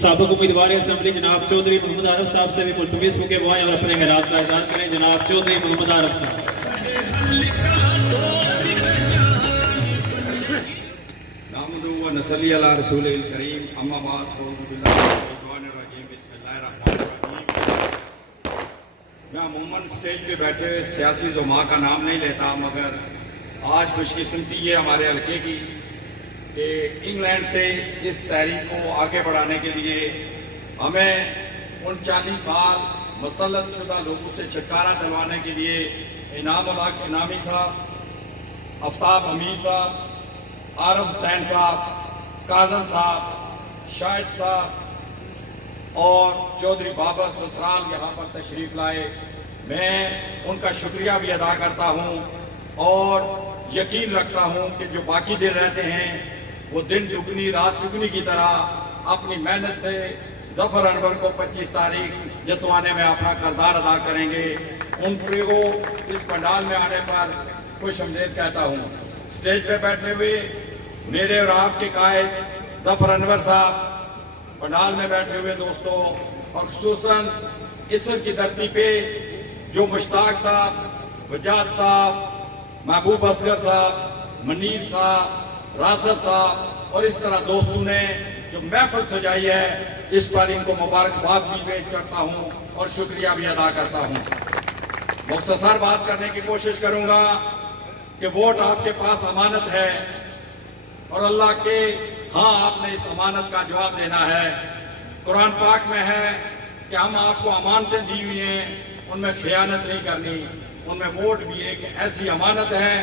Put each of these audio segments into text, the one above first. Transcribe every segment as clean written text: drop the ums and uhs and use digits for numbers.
سابق امیدوار اسمبلی جناب چودھری محمد عارف صاحب سے بھی ملتمس ہو کے وہ آئیں اور اپنے خیرات کا اظہار کریں. جناب چودھری محمد عارف صاحب. نحمدہ و نصلی علی رسول الکریم. اما بعد اعوذ باللہ من الشیطان الرجیم. بسم اللہ الرحمن الرحیم. میں عموماً اسٹیج پہ بیٹھے ہوئے سیاسی زعماء کا نام نہیں لیتا، مگر آج خوش قسمتی ہے ہمارے حلقے کی کہ انگلینڈ سے اس تحریک کو آگے بڑھانے کے لیے ہمیں ان 40 سال مسلط شدہ لوگوں سے چھٹکارا دلوانے کے لیے انعام الحق انعامی صاحب، آفتاب حمید صاحب، عارف حسین صاحب، کاظم صاحب، شاہد صاحب اور چودھری بابر سسرال یہاں پر تشریف لائے. میں ان کا شکریہ بھی ادا کرتا ہوں اور یقین رکھتا ہوں کہ جو باقی دن رہتے ہیں وہ دن دگنی رات دگنی کی طرح اپنی محنت سے ظفر انور کو 25 تاریخ جتوانے میں اپنا کردار ادا کریں گے. ان کو اس پنڈال میں آنے پر خوش آمدید کہتا ہوں. اسٹیج پہ بیٹھے ہوئے میرے اور آپ کے قائد ظفر انور صاحب، پنڈال میں بیٹھے ہوئے دوستوں، اور خصوصاً اسر کی دھرتی پہ جو مشتاق صاحب، وجاد صاحب، محبوب اصغر صاحب، منیر صاحب، راسب صاحب اور اس طرح دوستوں نے جو محفل سجائی ہے، اس پر ان کو مبارکباد بھی پیش کرتا ہوں اور شکریہ بھی ادا کرتا ہوں. مختصر بات کرنے کی کوشش کروں گا کہ ووٹ آپ کے پاس امانت ہے اور اللہ کے ہاں آپ نے اس امانت کا جواب دینا ہے. قرآن پاک میں ہے کہ ہم آپ کو امانتیں دی ہوئی ہیں، ان میں خیانت نہیں کرنی. ان میں ووٹ بھی ایک ایسی امانت ہے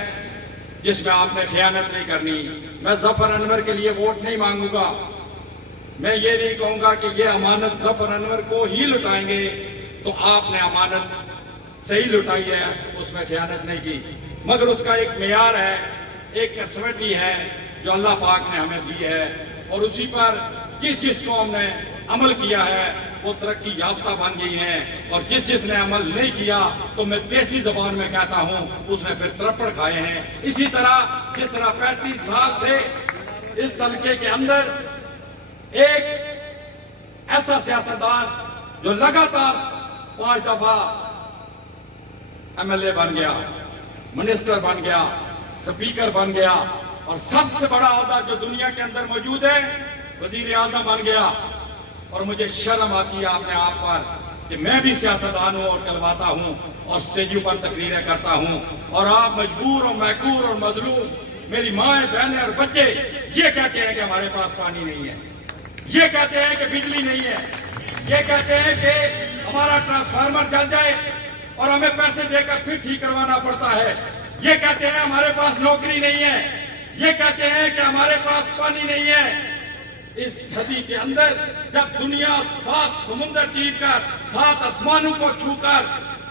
جس میں آپ نے خیانت نہیں کرنی. میں ظفر انور کے لیے ووٹ نہیں مانگوں گا. میں یہ نہیں کہوں گا کہ یہ امانت ظفر انور کو ہی لٹائیں گے، تو آپ نے امانت صحیح لٹائی ہے، اس میں خیانت نہیں کی. مگر اس کا ایک معیار ہے، ایک کسوٹی ہے جو اللہ پاک نے ہمیں دی ہے، اور اسی پر جس قوم نے عمل کیا ہے وہ ترقی یافتہ بن گئی ہیں، اور جس نے عمل نہیں کیا تو میں دیسی زبان میں کہتا ہوں اس نے پھر ترپڑ کھائے ہیں. اسی طرح جس طرح 35 سال سے اس حلقے کے اندر ایک ایسا سیاستدان جو لگاتار 5 دفعہ MLA بن گیا، منسٹر بن گیا، سپیکر بن گیا، اور سب سے بڑا عہدہ جو دنیا کے اندر موجود ہے وزیر اعظم بن گیا. اور مجھے شرم آتی ہے اپنے آپ پر کہ میں بھی سیاستدان ہوں اور کلواتا ہوں اور سٹیجوں پر تقریریں کرتا ہوں، اور آپ مجبور اور محکور اور مظلوم میری مائیں، بہنیں اور بچے یہ کہتے ہیں کہ ہمارے پاس پانی نہیں ہے، یہ کہتے ہیں کہ بجلی نہیں ہے، یہ کہتے ہیں کہ ہمارا ٹرانسفارمر جل جائے اور ہمیں پیسے دے کر پھر ٹھیک کروانا پڑتا ہے، یہ کہتے ہیں ہمارے پاس نوکری نہیں ہے، یہ کہتے ہیں کہ ہمارے پاس پانی نہیں ہے. اس صدی کے اندر جب دنیا 7 سمندر چیر کر 7 آسمانوں کو چھو کر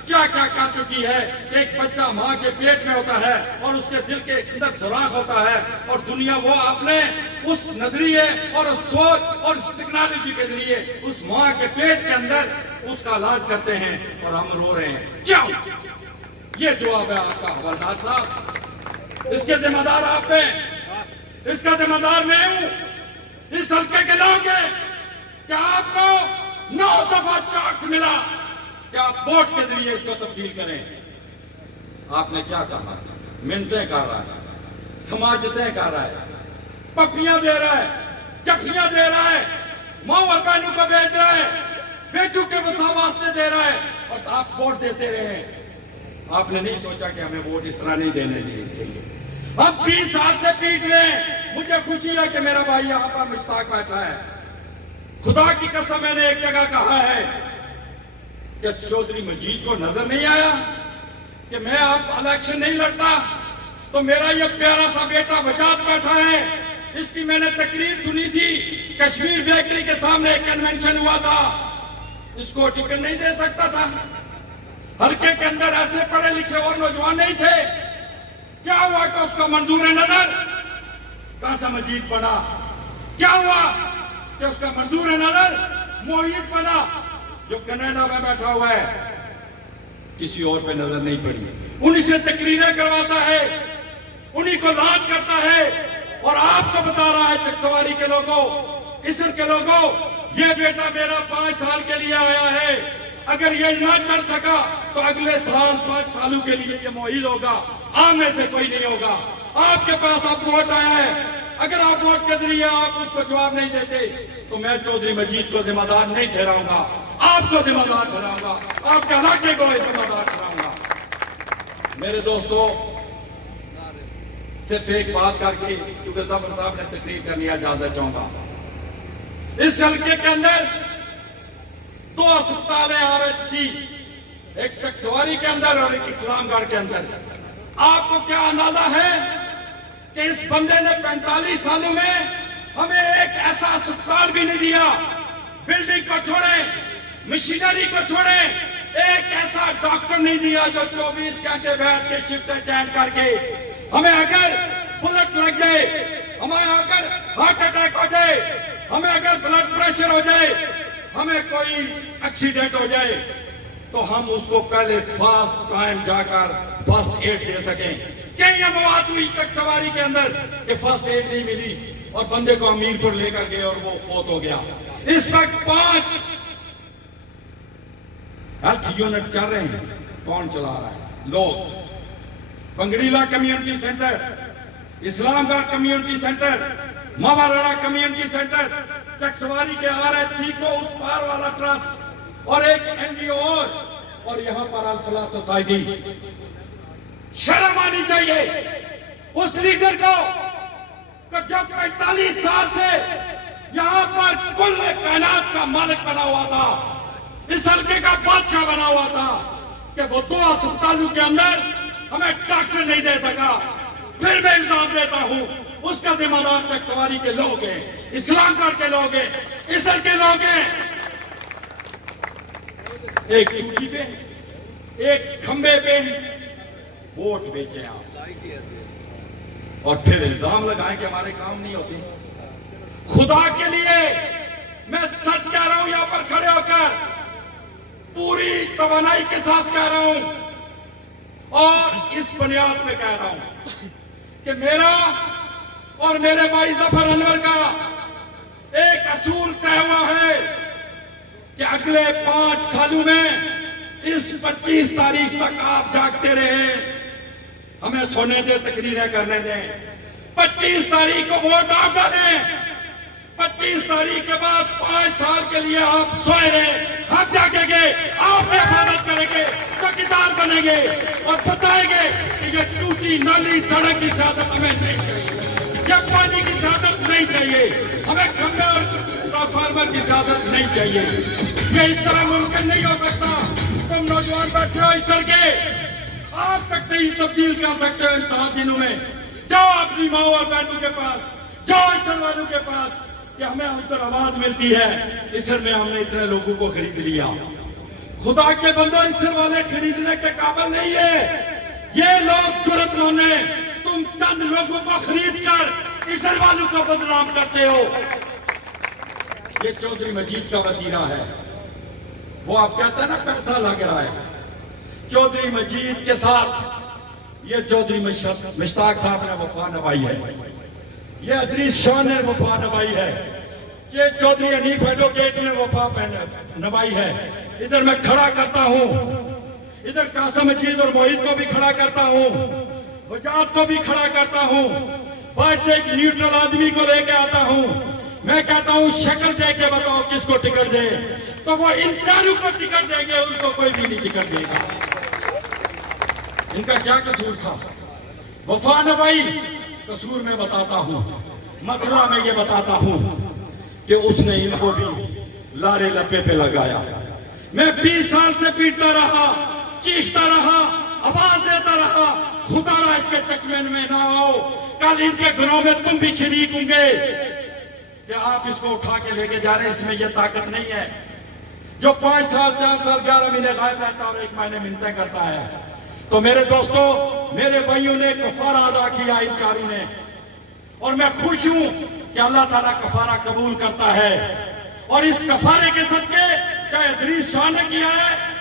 کیا کیا کر چکی ہے، ایک بچہ ماں کے پیٹ میں ہوتا ہے اور اس کے دل کے اندر سوراخ ہوتا ہے، اور دنیا وہ اپنے اس نظریے اور اس سوچ اور اس ٹیکنالوجی کے ذریعے اس ماں کے پیٹ کے اندر اس کا علاج کرتے ہیں، اور ہم رو رہے ہیں. کیا یہ جواب ہے آپ کا حوالدار صاحب؟ اس کے ذمہ دار آپ ہیں، اس کا ذمہ دار میں ہوں، اس حلقے کے لوگ ہیں کہ آپ کو 9 دفعہ چانس ملا کہ آپ ووٹ کے ذریعے اس کو تبدیل کریں. آپ نے کیا کہا؟ منتیں کر رہا ہے، سماجتیں کر رہا ہے، پپیاں دے رہا ہے، چپیاں دے رہا ہے، ماں اور بہنوں کو بیچ رہا ہے، بیٹوں کے وسا واسطے دے رہا ہے، اور آپ ووٹ دیتے رہے. آپ نے نہیں سوچا کہ ہمیں ووٹ اس طرح نہیں دینے چاہیے. اب 20 سال سے پیٹ رہے ہیں. مجھے خوشی ہے کہ میرا بھائی یہاں پر مشتاق بیٹھا ہے. خدا کی قسم میں نے ایک جگہ کہا ہے کہ چودھری مجید کو نظر نہیں آیا کہ میں اب الیکشن نہیں لڑتا، تو میرا یہ پیارا سا بیٹا وجاد بیٹھا ہے، اس کی میں نے تقریر سنی تھی، کشمیر بیکری کے سامنے ایک کنونشن ہوا تھا، اس کو ٹکٹ نہیں دے سکتا تھا. حلقے کے اندر ایسے پڑھے لکھے اور نوجوان نہیں تھے. کیا ہوا کہ اس کو منظور نظر قاسم مجید بنا؟ کیا ہوا کہ اس کا منظور نظر محیط بنا جو کینیڈا میں بیٹھا ہوا ہے؟ کسی اور پہ نظر نہیں پڑی. انہی سے تقریریں کرواتا ہے، انہی کو لانچ کرتا ہے، اور آپ کو بتا رہا ہے چک سواری کے لوگوں، اسر کے لوگوں یہ بیٹا میرا 5 سال کے لیے آیا ہے، اگر یہ نہ کر سکا تو اگلے سال 5 سالوں کے لیے یہ معید ہوگا، آپ میں سے کوئی نہیں ہوگا۔ آپ کے پاس اب ووٹ آیا ہے، اگر آپ ووٹ کے ذریعے آپ اس کو جواب نہیں دیتے تو میں چودھری مجید کو ذمہ دار نہیں ٹھہراؤں گا، آپ کو ذمہ دار ٹھہراؤں گا، آپ کے علاقے کو ذمہ دار ٹھہراؤں گا۔ میرے دوستو، صرف ایک بات کر کے کیونکہ ظفر صاحب نے تقریر کرنی ہے، اجازت چاہوں گا۔ اس حلقے کے اندر 2 اسپتال ہیں RHC، ایک ککسواری کے اندر اور ایک اسلام گڑھ کے اندر۔ آپ کو کیا اندازہ ہے کہ اس بندے نے 45 سالوں میں ہمیں ایک ایسا اسپتال بھی نہیں دیا، بلڈنگ کو چھوڑیں، مشینری کو چھوڑیں، ایک ایسا ڈاکٹر نہیں دیا جو 24 گھنٹے بیٹھ کے شفٹیں چینج کر کے ہمیں اگر بلٹ لگ جائے، ہمیں اگر ہارٹ اٹیک ہو جائے، ہمیں اگر بلڈ پریشر ہو جائے، ہمیں کوئی ایکسیڈنٹ ہو جائے تو ہم اس کو پہلے فاسٹ ٹائم جا کر فرسٹ ایڈ دے سکیں۔ کئی مواد ہوئی ککسواری کے اندر کہ فرسٹ ایڈ نہیں ملی اور بندے کو امیر پور لے کر گئے اور وہ فوت ہو گیا۔ اس وقت 5 ہیلتھ یونٹ چل رہے ہیں، کون چلا رہا ہے؟ لوگ۔ بنگریلا کمیونٹی سینٹر، اسلام گڑھ کمیونٹی سینٹر، ماوراڑا کمیونٹی سینٹر، ککسواری کے RHC کو اس پار والا ٹرسٹ اور ایک NGO اور یہاں پر الفلاح سوسائٹی۔ شرم آنی چاہیے اس لیڈر کو کہ جو 45 سال سے یہاں پر کل کائنات کا مالک بنا ہوا تھا، اس حلقے کا بادشاہ بنا ہوا تھا، کہ وہ 2 اسپتالوں کے اندر ہمیں ڈاکٹر نہیں دے سکا۔ پھر میں الزام دیتا ہوں اس کا ذمہ دار ککسواری کے لوگ ہیں، اسلام گڑھ کے لوگ ہیں، اسر کے لوگ ہیں۔ ایک ٹوٹی پہ، ایک کھمبے پہ ووٹ بیچے آپ اور پھر الزام لگائیں کہ ہمارے کام نہیں ہوتے۔ خدا کے لیے میں سچ کہہ رہا ہوں، یہاں پر کھڑے ہو کر پوری توانائی کے ساتھ کہہ رہا ہوں اور اس بنیاد پہ کہہ رہا ہوں کہ میرا اور میرے بھائی ظفر انور کا ایک اصول طے ہوا ہے کہ اگلے 5 سالوں میں اس 25 تاریخ تک آپ جاگتے رہے، ہمیں سونے دے، تقریریں کرنے دیں۔ 25 تاریخ کو ووٹ آپ ڈالیں، 25 تاریخ کے بعد 5 سال کے لیے آپ سوئے رہے، ہم جاگیں گے، آپ کی حفاظت کریں گے، چوکیدار بنیں گے اور بتائیں گے کہ یہ ٹوٹی نالی سڑک کی سیاست ہمیں نہیں چاہیے، یہ پانی کی سیاست نہیں چاہیے، ہمیں کھمبے اور ٹرانسفارمر کی سیاست نہیں چاہیے۔ یہ اس طرح ممکن نہیں ہو سکتا۔ تم نوجوان بیٹھے ہو اس طرح کے، آپ تک نہیں تبدیل کر سکتے ہو ان 7 دنوں میں۔ جاؤ اپنی ماں اور بہنوں کے پاس، جاؤ اسر والوں کے پاس کہ ہمیں ادھر آواز ملتی ہے، اسر میں ہم نے اتنے لوگوں کو خرید لیا۔ خدا کے بندو، اسر والے خریدنے کے قابل نہیں ہے، یہ لوگ جرأت ہونے، تم چند لوگوں کو خرید کر اسر والوں کو بدنام کرتے ہو۔ یہ چودھری مجید کا وزیرہ ہے، وہ آپ کہتے ہیں نا پیسہ لگ رہا ہے۔ چودھری مجید کے ساتھ یہ چودھری مشتاق صاحب نے وفا نبھائی ہے، یہ ادریس شاہ نے وفا نبھائی ہے، یہ چودھری حنیف ایڈوکیٹ نے وفا نبھائی ہے۔ ادھر میں کھڑا کرتا ہوں، ادھر قاسم مجید اور موحد کو بھی کھڑا کرتا ہوں، وجاہت کو بھی کھڑا کرتا ہوں، باہر سے ایک نیوٹرل آدمی کو لے کے آتا ہوں۔ میں کہتا ہوں شکل دے کے بتاؤ کس کو ٹکٹ دے، تو وہ ان چاروں کو ٹکٹ دیں گے، ان کو کوئی بھی نہیں ٹکٹ دے گا۔ ان کا کیا قصور تھا؟ وفا نبھائی۔ قصور میں بتاتا ہوں، مسئلہ میں یہ بتاتا ہوں کہ اس نے ان کو بھی لارے لپے پہ لگایا۔ میں 20 سال سے پیٹتا رہا، چیختا رہا، آواز دیتا رہا، خدا را اس کے چکمین میں نہ ہو، کل ان کے گناہوں میں تم بھی شریک ہوں گے۔ کہ آپ اس کو اٹھا کے لے کے جا رہے ہیں، اس میں یہ طاقت نہیں ہے۔ جو 5 سال 4 سال 11 مہینے غائب رہتا ہے اور 1 مہینے منتیں کرتا ہے۔ تو میرے دوستو، میرے بھائیوں نے کفارہ ادا کیا ان چاروں نے، اور میں خوش ہوں کہ اللہ تعالیٰ کفارہ قبول کرتا ہے۔ اور اس کفارے کے صدقے چاہے ادریس شاہ نے کیا ہے،